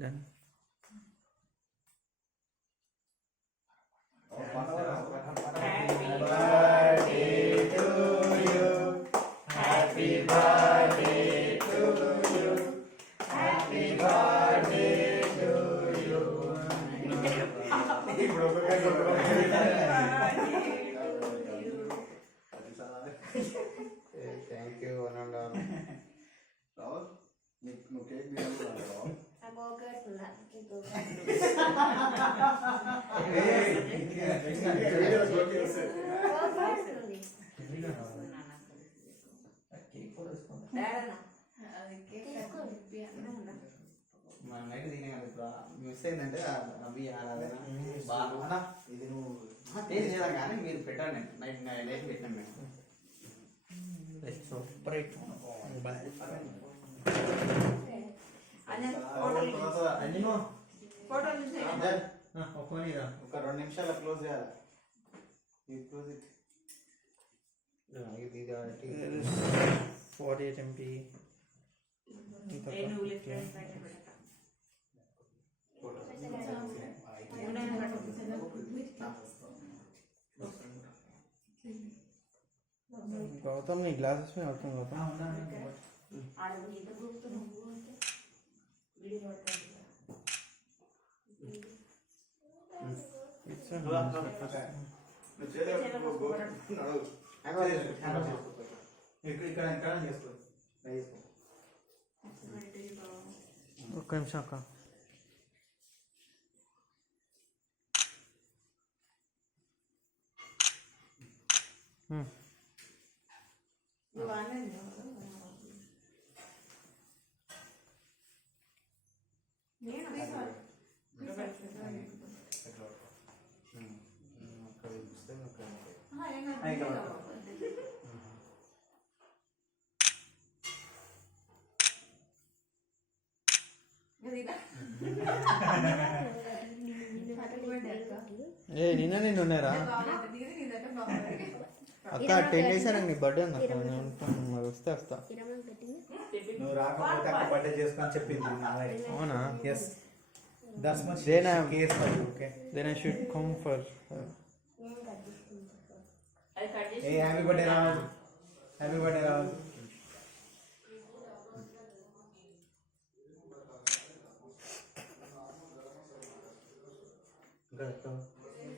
Done Happy birthday to you. Happy birthday. Miss అయిందంటే అవి ఆరాధన బాగా ఇది నువ్వు టేస్ట్ చేద్దాం కానీ మీరు పెట్టండి నైట్ నైట్ పెట్టండి ఇక ఒక రెండు నిమిషాలు క్లోజ్ చేయాలి ఇది క్లోజ్ ఇది ఇది ఫార్టీ ఎయిట్ ఎంపీ గౌతమ్ నీ గ్లాసెస్ మీద అర్థం గౌతమ్ వీడియో होता गौतम It's a అక్క. ఏ నిన్న నేను ఉన్నారా? అక్క టెన్ డేస్ నీ బర్త్డే ఉంది? అక్క నేను ఉంటాను మరి వస్తే వస్తా. నువ్వు రాకపోతే అక్కడ బర్త్డే చేసుకొని చెప్పింది అవునా? Yes that's much Then I'm- case for okay then I should come for a happy birthday రావాలి హ్యాపీ బర్త్డే రావాలి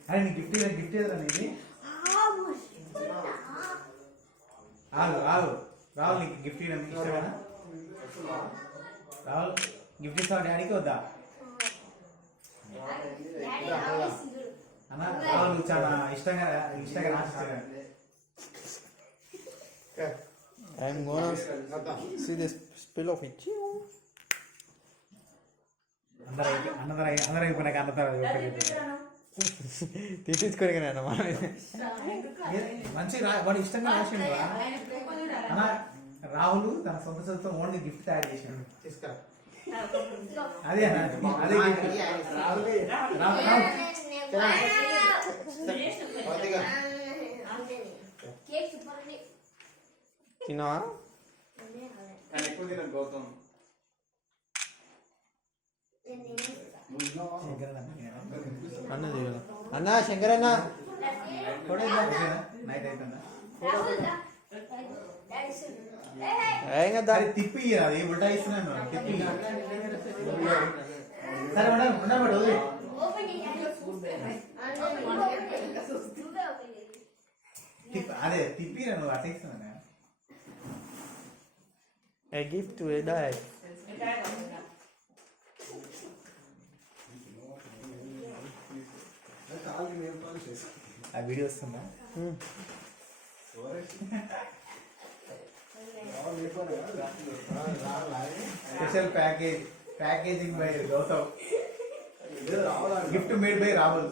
అరే నీ గిఫ్ట్ ఏదో గిఫ్ట్ ఏదో నీది. ఆగు ఆగు. రాహుల్ నీకు గిఫ్ట్ ఇవ్వడం ఇష్టమేనా? రాహుల్ గిఫ్ట్ ఇస్తావు డాడీకి వద్దా? అన్న చాలా ఇష్టంగా ఇష్టంగా రాసిస్తాను I'm gonna see this spill of it అందరూ అయిపో- అందరూ అయి- అందరూ అయిపోయినాక అన్న తర్వాత తీపించుకొని నేను మనం మంచి వాడు ఇష్టంగా రాసిండు రాహుల్ తన సొంత సొంత ఓన్లీ గిఫ్ట్ తయారు చేసిండు తీసుకురా. అదే అన్న అదే తిన్నావా? గౌతమ్ అన్నది అన్న శంకర్ అన్న నైట్ అవుతుందా తిప్పి అది ఉల్టా ఇస్తున్నాను తిప్పి. సరే ఉండ ఉండబడి అదే తిప్పి నువ్వు అట్ట ఇస్తున్నాను A gift to a dad. ఆ వీడియో వస్తుందా Hmm. Special package packaging by Gautam gift made by Rahul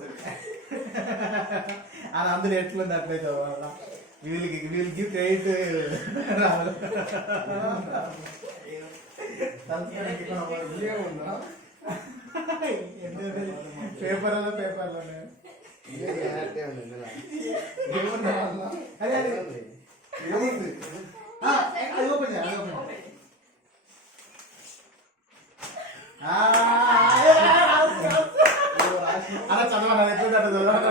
అది అందులో ఎట్లుంది అట్లయితే wheel wheel gift credit Rahul. పేపర్లో పేపర్లోనే. దేవుడు అదే అదే ఏముంది అది ఓపెన్ చేయాలి అది ఓపెన్ అలా చదవాలి అది ఎట్లా చదవాలి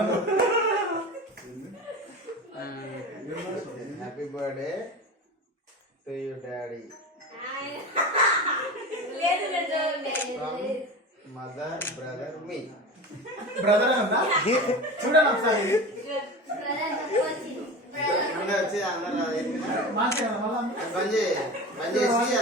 happy birthday to you daddy లేదు మదర్ బ్రదర్ మీ బ్రదర్ ఉందా చూడండి ఒకసారి బ్రదర్ తక్కువ వచ్చింది బ్రదర్ అందరూ వచ్చి అందరూ మంచిగా మళ్ళీ బంద్ చేయి బంద్ చేసి